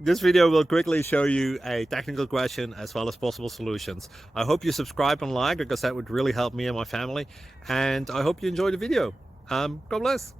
This video will quickly show you a technical question as well as possible solutions. I hope you subscribe and like, because that would really help me and my family. And I hope you enjoy the video. God bless.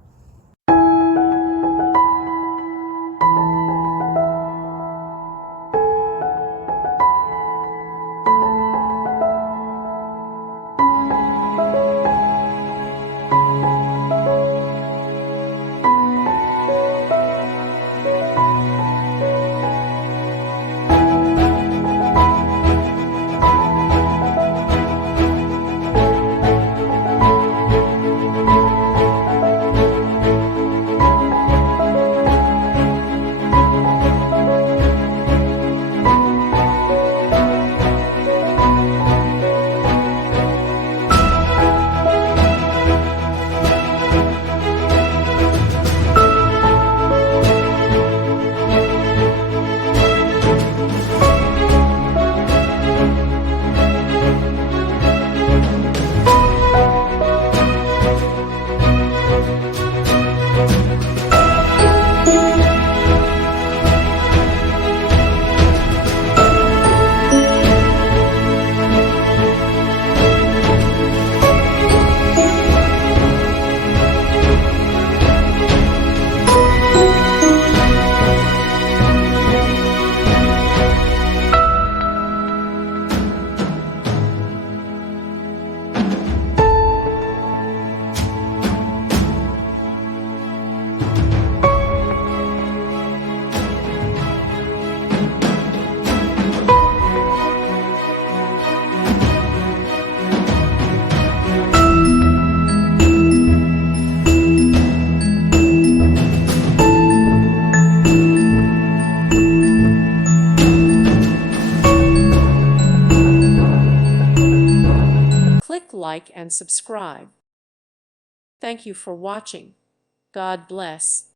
Click like and subscribe. Thank you for watching. God bless.